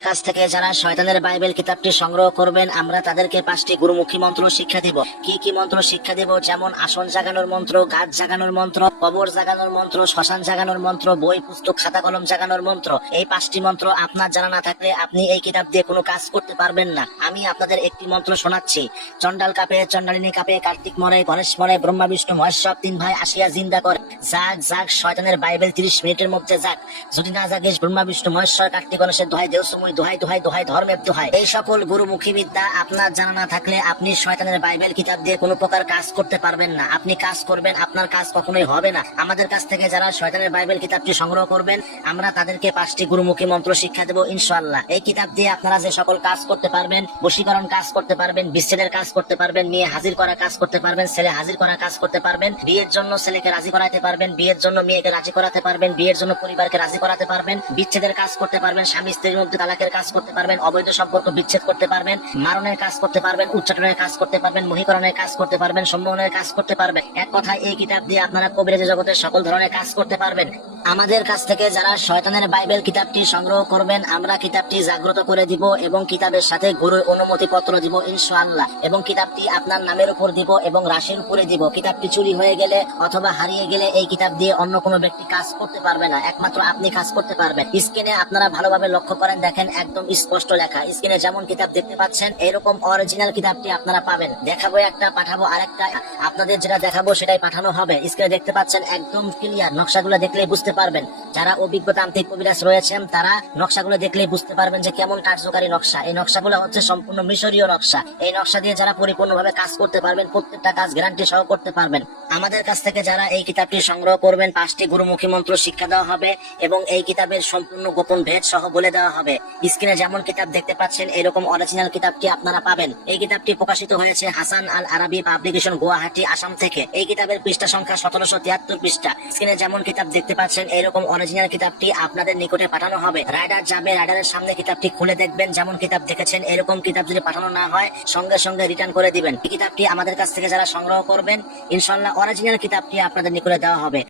কাছ থেকে যারা শয়তানের বাইবেল কিতাবটি সংগ্রহ করবেন আমরা তাদেরকে 5টি গুরুমুখী মন্ত্র শিক্ষা দেব। কি কি মন্ত্র শিক্ষা দেব? যেমন আসন জাগানোর মন্ত্র, গাছ জাগানোর মন্ত্র, কবর জাগানোর মন্ত্র, শ্মশান জাগানোর মন্ত্র, বই পুস্তক খাতা কলম জাগানোর মন্ত্র। এই 5টি মন্ত্র আপনার জানা না থাকলে আপনি এই কিতাব দিয়ে কোনো কাজ করতে পারবেন না। আমি আপনাদের একটি মন্ত্র শোনাচ্ছি। চন্ডাল কাপে, চন্ডালিনী কাপে, কার্তিক মরে, গণেশ মরে, ব্রহ্মা বিষ্ণু মহেশ্বর 3 ভাই আসিয়া জিন্দা করে। জাগ জাগ শয়তানের বাইবেল 30 মিনিটের মধ্যে জাগ। যদি না জাগিস ব্রহ্মা বিষ্ণু মহেশ্বর কার্তিক গণেশের দোহাই, দেও সময় দোহাই দোহাই দোহাই ধর্মের দোহাই। এই সকল গুরুমুখী বিদ্যা আপনার জানা না থাকলে আপনি শয়তানের বাইবেল কিতাব দিয়ে কোনো প্রকার কাজ করতে পারবেন না। আপনি কাজ করবেন, আপনার কাজ কখনোই হবে না। আমাদের কাছ থেকে যারা শয়তানের বাইবেল কিতাবটি সংগ্রহ করবেন আমরা তাদেরকে 5টি গুরুমুখী মন্ত্র শিক্ষা দেব ইনশাআল্লাহ। এই কিতাব দিয়ে আপনারা যে সকল কাজ করতে পারবেন, বশীকরণ কাজ করতে পারবেন, বিচ্ছেদের কাজ করতে পারবেন, মেয়ে হাজির করা কাজ করতে পারবেন, ছেলে হাজির করা কাজ করতে পারবেন, বিয়ের জন্য ছেলেকে রাজি করাতে পারবেন, বিয়ের জন্য মেয়েকে রাজি করাতে পারবেন, বিয়ের জন্য পরিবারকে রাজি করাতে পারবেন, বিচ্ছেদের কাজ করতে পারবেন, স্বামী স্ত্রীর মধ্যে তালাকের কাজ করতে পারবেন, অবৈধ সম্পর্ক বিচ্ছেদ করতে পারবেন, মারণের কাজ করতে পারবেন, উচ্চাটনের কাজ করতে পারবেন, মহীকরণের কাজ করতে পারবেন, সম্মোহনের কাজ করতে পারবেন। এক কথায় এই কিতাব দিয়ে আপনারা কবিরাজি জগতের সকল ধরনের কাজ করতে পারবেন। আমাদের কাছ থেকে যারা শয়তানের বাইবেল কিতাবটি সংগ্রহ করবেন আমরা কিতাবটি জাগ্রত করে দিব এবং কিতাবের সাথে গুরুর অনুমতি পত্র দিব ইনশাআল্লাহ, এবং কিতাবটি আপনার নামের উপর দিব এবং রাশির উপরে দিব। কিতাবটি চুরি হয়ে গেলে অথবা হারিয়ে গেলে এই কিতাব দিয়ে অন্য কোনো ব্যক্তি কাজ করতে পারবে না, একমাত্র আপনি কাজ করতে পারবেন। স্ক্রিনে আপনারা ভালোভাবে লক্ষ্য করেন, দেখেন একদম স্পষ্ট লেখা। স্ক্রিনে যেমন কিতাব দেখতে পাচ্ছেন এরকম অরিজিনাল কিতাবটি আপনারা পাবেন। দেখাবো একটা, পাঠাবো আরেকটা। আপনাদের যেটা দেখাবো সেটাই পাঠানো হবে। স্ক্রিনে দেখতে পাচ্ছেন একদম ক্লিয়ার, নকশাগুলো দেখলেই বুঝতে পারবেন। যারা অভিজ্ঞ তান্ত্রিক কবিরাজ রয়েছেন তারা নকশাগুলো দেখলেই বুঝতে পারবেন যে কেমন কার্যকারী নকশা। এই নকশাগুলো হচ্ছে সম্পূর্ণ মিশরীয় নকশা। এই নকশা দিয়ে যারা পরিপূর্ণভাবে কাজ করতে পারবেন, প্রত্যেকটা কাজ গ্যারান্টি সহ করতে পারবেন। আমাদের কাছ থেকে যারা এই কিতাবটি সংগ্রহ করবেন 5টি গুরুমুখী মন্ত্র শিক্ষা দেওয়া হবে এবং এই কিতাবের সম্পূর্ণ গোপন ভেদ সহ বলে দেওয়া হবে। স্ক্রিনে যেমন কিতাব দেখতে পাচ্ছেন এরকম অরিজিনাল কিতাবটি আপনারা পাবেন। এই কিতাবটি প্রকাশিত হয়েছে হাসান আল আরাবি পাবলিকেশন, গুয়াহাটি, আসাম থেকে। এই কিতাবের পৃষ্ঠা সংখ্যা 1773 পৃষ্ঠা। স্ক্রিনে যেমন কিতাব দেখতে পাচ্ছেন এরকম অরিজিনাল কিতাবটি আপনাদের নিকটে পাঠানো হবে। রাইডার যাবে, রাইডারের সামনে কিতাবটি খুলে দেখবেন, যেমন কিতাব দেখেছেন এরকম কিতাব যদি পাঠানো না হয় সঙ্গে সঙ্গে রিটার্ন করে দিবেন। এই কিতাবটি আমাদের কাছ থেকে যারা সংগ্রহ করবেন ইনশাআল্লাহ অরিজিনাল কিতাবটি আপনাদের নিকটে দেওয়া হবে।